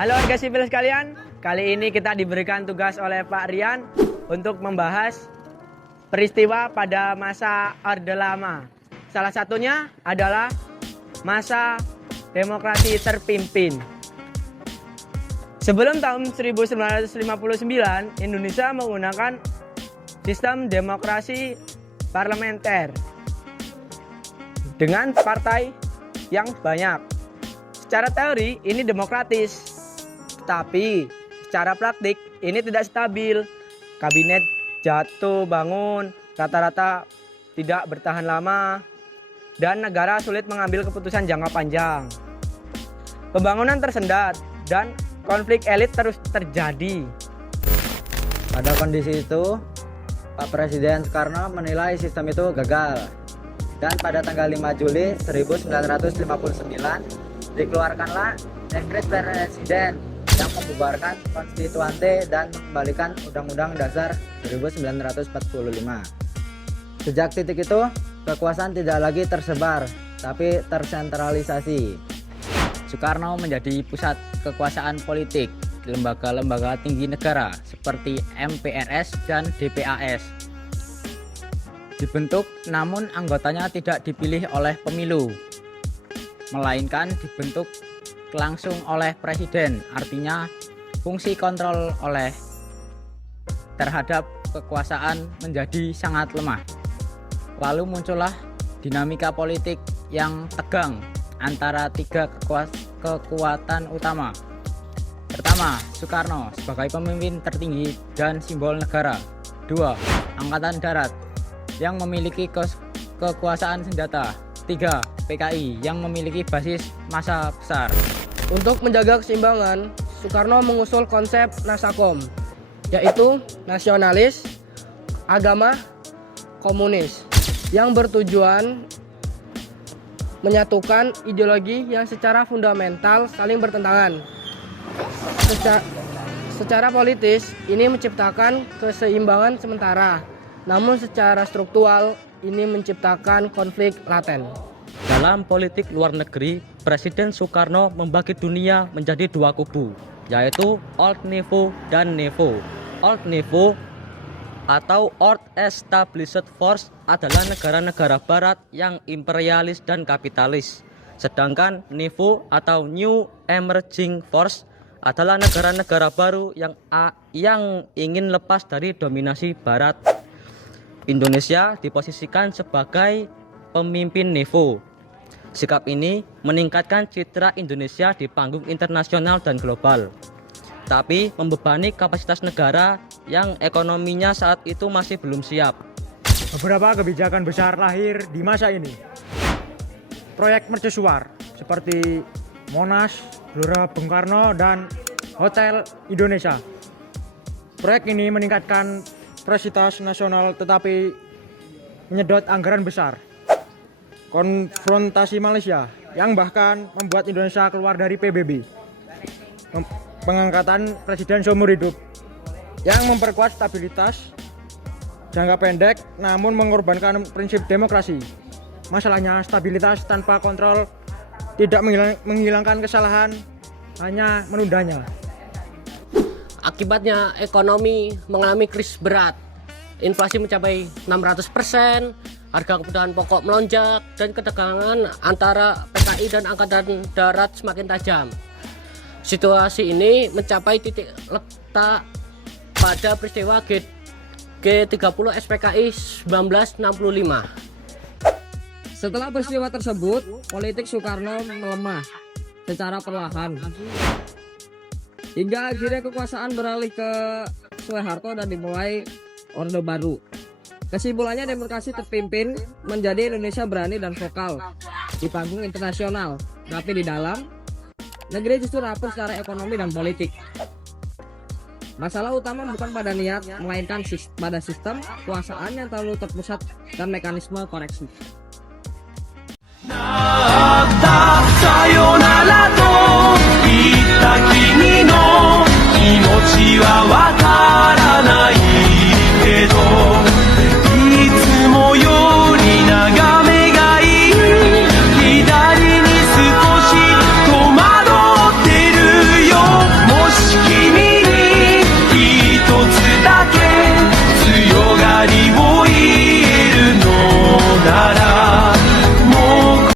Halo warga sipil sekalian, kali ini kita diberikan tugas oleh Pak Rian untuk membahas peristiwa pada masa Orde Lama. Salah satunya adalah masa demokrasi terpimpin. Sebelum tahun 1959, Indonesia menggunakan sistem demokrasi parlementer dengan partai yang banyak. Secara teori ini demokratis, tapi secara praktik ini tidak stabil. Kabinet jatuh bangun, rata-rata tidak bertahan lama, dan negara sulit mengambil keputusan jangka panjang. Pembangunan tersendat dan konflik elit terus terjadi. Pada kondisi itu, Pak Presiden Soekarno menilai sistem itu gagal. Dan pada tanggal 5 Juli 1959 dikeluarkanlah Dekret Presiden yang membubarkan konstituante dan mengembalikan Undang-Undang Dasar 1945. Sejak titik itu, kekuasaan tidak lagi tersebar, tapi tersentralisasi. Soekarno menjadi pusat kekuasaan politik di lembaga-lembaga tinggi negara seperti MPRS dan DPAS. Dibentuk, namun anggotanya tidak dipilih oleh pemilu, melainkan dibentuk langsung oleh presiden. Artinya fungsi kontrol oleh terhadap kekuasaan menjadi sangat lemah. Lalu muncullah dinamika politik yang tegang antara tiga kekuatan utama. Pertama, Soekarno sebagai pemimpin tertinggi dan simbol negara. 2. Angkatan Darat yang memiliki kekuasaan senjata. 3. PKI yang memiliki basis massa besar. Untuk menjaga keseimbangan, Soekarno mengusul konsep Nasakom, yaitu nasionalis, agama, komunis, yang bertujuan menyatukan ideologi yang secara fundamental saling bertentangan. Secara politis, ini menciptakan keseimbangan sementara, namun secara struktural, ini menciptakan konflik laten. Dalam politik luar negeri, Presiden Soekarno membagi dunia menjadi dua kubu, yaitu Old Nouveau dan Nouveau. Old Nouveau atau Old Established Force adalah negara-negara barat yang imperialis dan kapitalis. Sedangkan Nouveau atau New Emerging Force adalah negara-negara baru yang ingin lepas dari dominasi barat. Indonesia diposisikan sebagai pemimpin Nouveau. Sikap ini meningkatkan citra Indonesia di panggung internasional dan global, tapi membebani kapasitas negara yang ekonominya saat itu masih belum siap. Beberapa kebijakan besar lahir di masa ini. Proyek mercusuar seperti Monas, Gelora Bung Karno, dan Hotel Indonesia. Proyek ini meningkatkan prestasi nasional tetapi menyedot anggaran besar. Konfrontasi Malaysia yang bahkan membuat Indonesia keluar dari PBB. Pengangkatan presiden seumur hidup yang memperkuat stabilitas jangka pendek namun mengorbankan prinsip demokrasi. Masalahnya stabilitas tanpa kontrol tidak menghilangkan kesalahan, hanya menundanya. Akibatnya ekonomi mengalami krisis berat. Inflasi mencapai 600%, harga kebutuhan pokok melonjak, dan ketegangan antara PKI dan Angkatan Darat semakin tajam. Situasi ini mencapai titik letak pada peristiwa G30 SPKI 1965. Setelah peristiwa tersebut, politik Soekarno melemah secara perlahan. Hingga akhirnya kekuasaan beralih ke Soeharto dan dimulai Orde Baru. Kesimpulannya, demokrasi terpimpin menjadi Indonesia berani dan vokal di panggung internasional, tapi di dalam negeri justru rapuh secara ekonomi dan politik. Masalah utama bukan pada niat, melainkan pada sistem kekuasaan yang terlalu terpusat dan mekanisme koreksi. Sayonara.